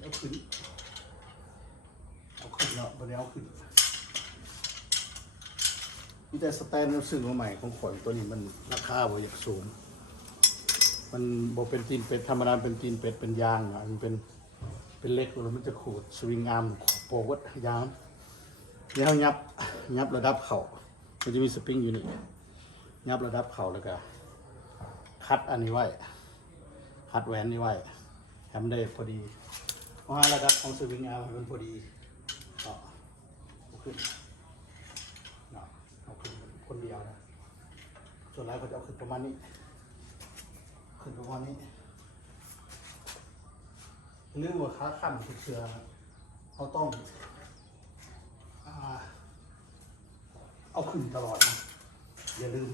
เอาขึ้น เอาขึ้นแล้วบนนี้เอาขึ้นมีแต่สแตนรู้สึกว่าใหม่ของขนตัวนี้มันราคาบ่อยากสูง มันบอกเป็นตีนเป็ดธรรมดาเป็นตีนเป็ดเป็นยางอะมันเป็นเป็นเล็กแล้วมันจะขูดสวิงอาร์มโปวัดยางนี่เขายับยับระดับเข่ามันจะมีสปริงอยู่นี่ยับระดับเข่าแล้วก็คัดอันนี้ไว้คัดแหวนนี้ไว้แฮมได้พอดี ราะว่าระดับของสวิงอาร์มันพอดีเอาเอาขึ้นเนาะเอาขึ้นคนเดียวนะส่วนไรเขาจะเอาขึ้นประมาณนี้ ขึ้นประมาณนี้เรื่องว่าค้าขันทุกเสือเขาต้องเอาขึ้นตลอดนะอย่าลืม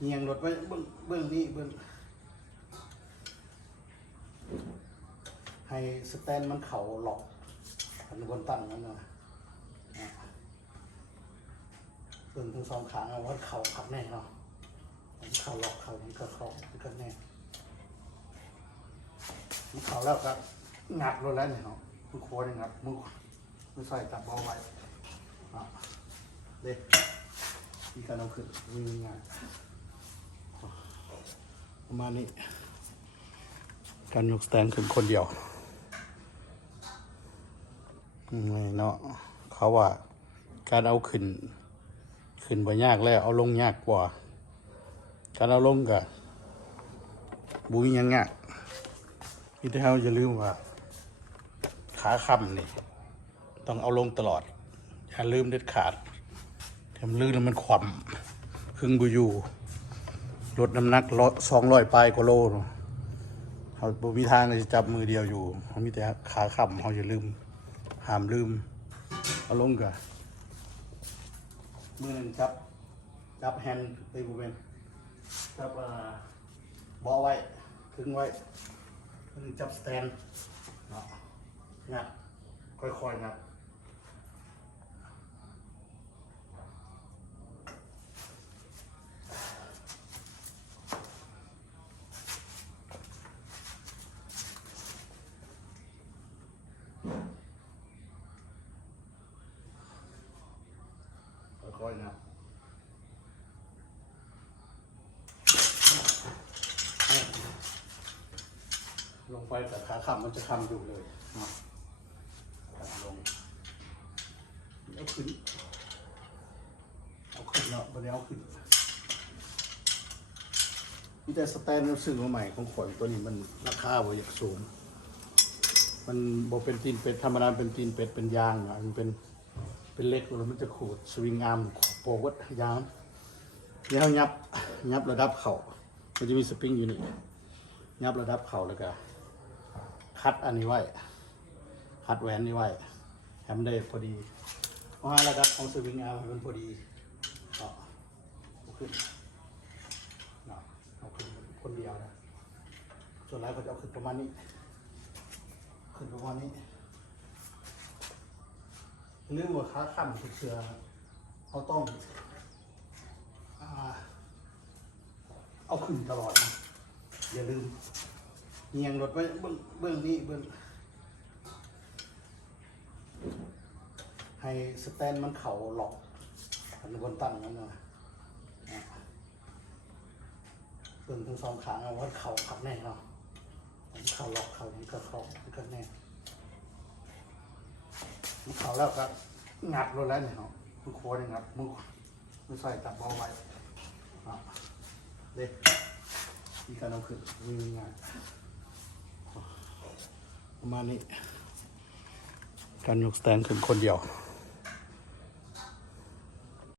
เงียงรถไว้เบื้องเบื้องนี้เบื้อง ให้สแตนมันเข่าหลอกอันบนตั้งนั่นนะอะเบื้องทั้งสองขางเอาว่าเข่าขับแน่เนาะเข่าหลอกเข่ามันก็เข่ามันก็แน่มันเข่าแล้วก็งัดลงแล้วเนี่ยเนาะมือโค้งงัดมือมือใส่ตับบอลไว้เด็กมีการเอาขึ้นมีงานประมาณนี้การยกสแตนขึ้นคนเดียว อืมไม่เนาะเขาว่าการเอาขึ้น ขึ้นไปยากแล้ว เอาลงยากกว่า การเอาลงกับบุยยังไงพี่เท้าอย่าลืมว่า ขาค่ำนี่ ต้องเอาลงตลอด อย่าลืมเด็ดขาดทำลื่นแล้วมันขวำครึ่งบุยูลดน้ำหนักร้อยสองร้อยปลายกว่าโลเนาะเขาบมีทางเลยจะจับมือเดียวอยู่เขามีแต่ขาค่ำเขาอย่าลืม ห้ามลืม เอาลงกับมือหนึ่งจับ จับแฮนด์ไปบูเมนจับบอไว้ถึงไว้มือหนึ่งจับสแตนเนาะงัดค่อยๆงัด ค่อยๆงัดลงไปแต่ขาขับมันจะคำอยู่เลยเนาะลงเอาขึ้น เอาขึ้นแล้วบนนี้เอาขึ้นมีแต่สแตนรู้สึกว่าใหม่ของขนตัวนี้มันราคาบ่อยากสูงมันบอกเป็นตีนเป็ดธรรมดาเป็นตีนเป็ดเป็นยางอะมันเป็น เป็นเล็กแล้วมันจะขูดสวิงอาร์มโปกวัดยางนี่เขายับยับระดับเข่ามันจะมีสปริงอยู่นี่ยับระดับเข่าแล้วก็คัดอันนี้ไว้ คัดแหวนนี้ไว้แฮมได้พอดีเพราะว่าระดับของสวิงอาร์มมันพอดีเอาเอาขึ้นเอาขึ้นคนเดียวนะส่วนไรเขาจะเอาขึ้นประมาณนี้ ขึ้นประมาณนี้ เรื่องว่าค้าขันทุกเสือเขาต้องอเอาขึ้นตลอดนะอย่าลืมเงียงรถไว้เบื้องเบื้องนี้เบื้องให้สแตนมันเข่าหลอกอันบนตั้งนั่นนะอะเบื้องทั้งสองขางเอาว่าเข่าขับแน่เนาะเข่าหลอกเข่ามันก็เข่ามันก็แน่ มันเข่าแล้วก็งัดรถแล้วเนี่ยเนาะมือโค้งงัดมือมือใส่ตับบอลไว้อะเด็กมีการเอาขึ้นมีงานประมาณนี้การยกสแตนขึ้นคนเดียว